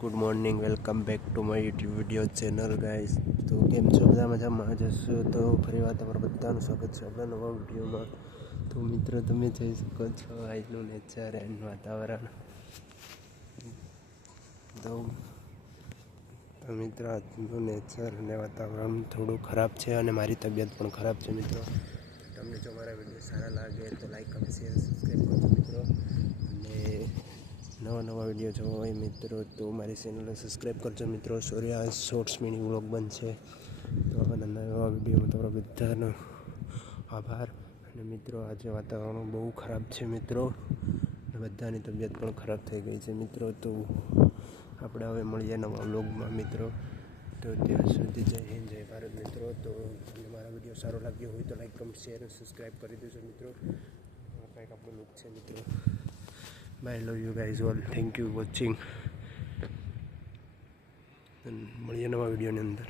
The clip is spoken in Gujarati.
Good morning, welcome back to my YouTube video channel guys. તો કેમ છો? બધા મજામાં જશો? તો ફરી વાર તમારું બધાનું સ્વાગત છે આપણા નવા વિડીયોમાં. તો મિત્રો, તમે જોઈ શકો છો આજનું નેચર એન્ડ વાતાવરણ. તો મિત્રો, આજનું નેચર અને વાતાવરણ થોડું ખરાબ છે અને મારી તબિયત પણ ખરાબ છે મિત્રો. તમને જો મારા વિડીયો સારા લાગે તો લાઈક, કમેન્ટ, શેર, સબસ્ક્રાઈબ કરજો મિત્રો. અને નવા વિડીયો જોવા હોય મિત્રો તો મારી ચેનલને સબસ્ક્રાઈબ કરજો મિત્રો. સૂર્યા શોર્ટ્સ મિની વ્લોગ બનશે. તો આવા નવા વિડીયોમાં તમારો બધાનો આભાર. અને મિત્રો, આજે વાતાવરણ બહુ ખરાબ છે મિત્રો, અને બધાની તબિયત પણ ખરાબ થઈ ગઈ છે મિત્રો. તો આપણે હવે મળીએ નવા વ્લોગમાં મિત્રો. તો ત્યાં સુધી જય હિન્દ, જય ભારત મિત્રો. તો તમને મારા વિડીયો સારો લાગ્યો હોય તો લાઈક, કમેન્ટ, શેર અને સબસ્ક્રાઈબ કરી દેજો મિત્રો. કંઈક આપણું લુક છે મિત્રો. Bye, love you guys all. Thank you watching. મળીએ નવા વિડીયોની અંદર.